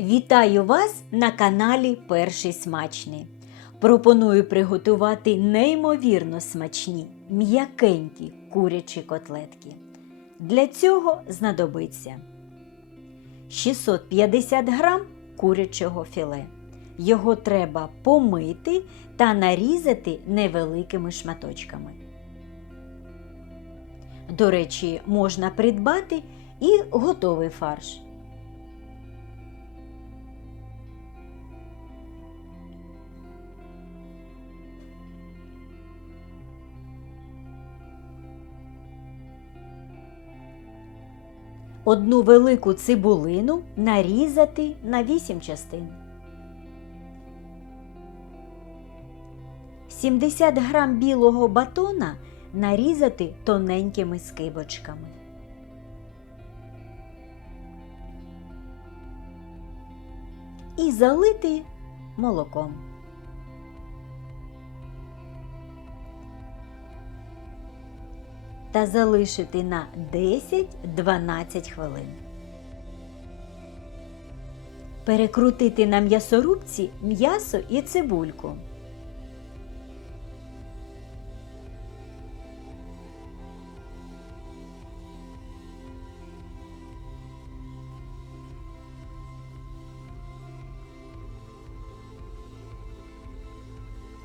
Вітаю вас на каналі Перший Смачний. Пропоную приготувати неймовірно смачні, м'якенькі курячі котлетки. Для цього знадобиться 650 грам курячого філе. Його треба помити та нарізати невеликими шматочками. До речі, можна придбати і готовий фарш. Одну велику цибулину нарізати на 8 частин. 70 грам білого батона нарізати тоненькими скибочками. І залити молоком. Та залишити на 10-12 хвилин. Перекрутити на м'ясорубці м'ясо і цибульку.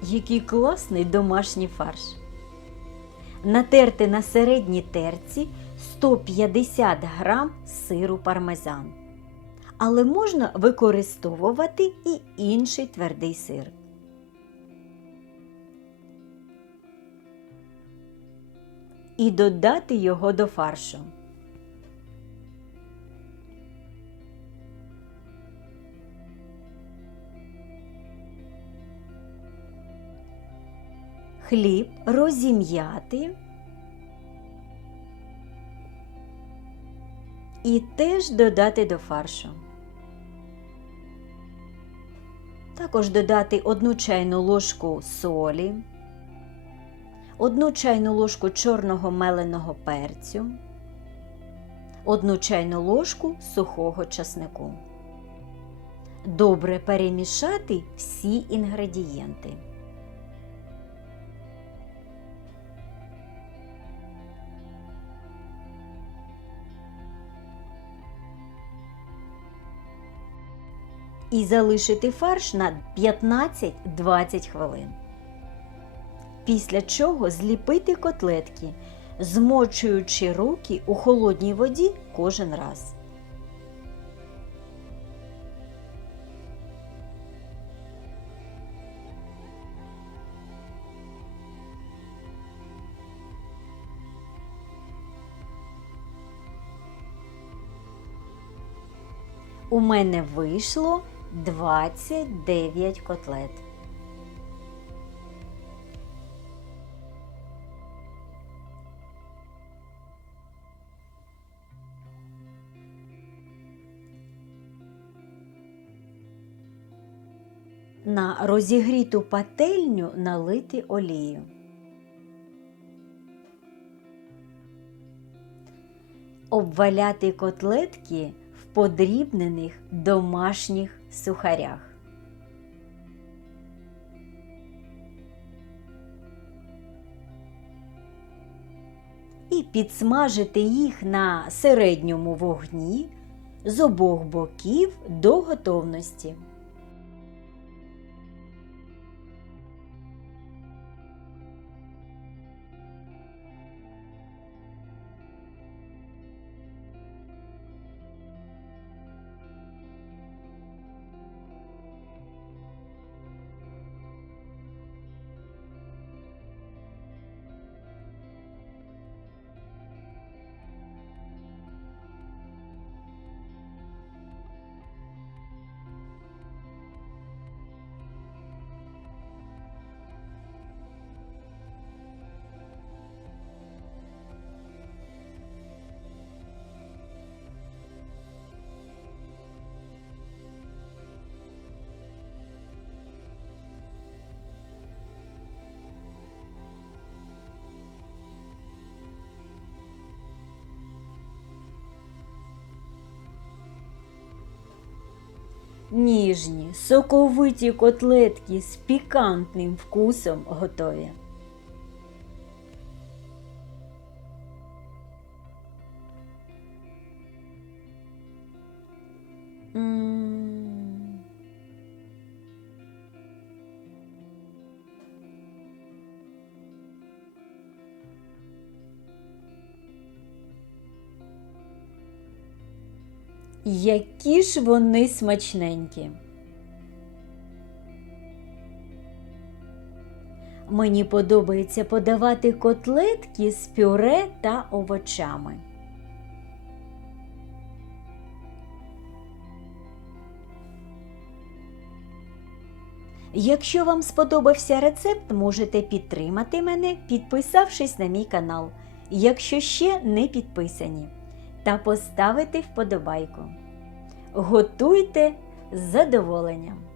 Який класний домашній фарш. Натерти на середній терці 150 грам сиру пармезан. Але можна використовувати і інший твердий сир. І додати його до фаршу. Хліб розім'яти і теж додати до фаршу. Також додати одну чайну ложку солі, одну чайну ложку чорного меленого перцю, одну чайну ложку сухого часнику. Добре перемішати всі інгредієнти. І залишити фарш на 15-20 хвилин. Після чого зліпити котлетки, змочуючи руки у холодній воді кожен раз. У мене вийшло 29 котлет. На розігріту пательню налити олію. Обваляти котлетки в подрібнених домашніх сухарях. І підсмажити їх на середньому вогні з обох боків до готовності. Ніжні, соковиті котлетки з пікантним вкусом готові. Які ж вони смачненькі. Мені подобається подавати котлетки з пюре та овочами. Якщо вам сподобався рецепт, можете підтримати мене, підписавшись на мій канал, якщо ще не підписані, та поставити вподобайку. Готуйте з задоволенням!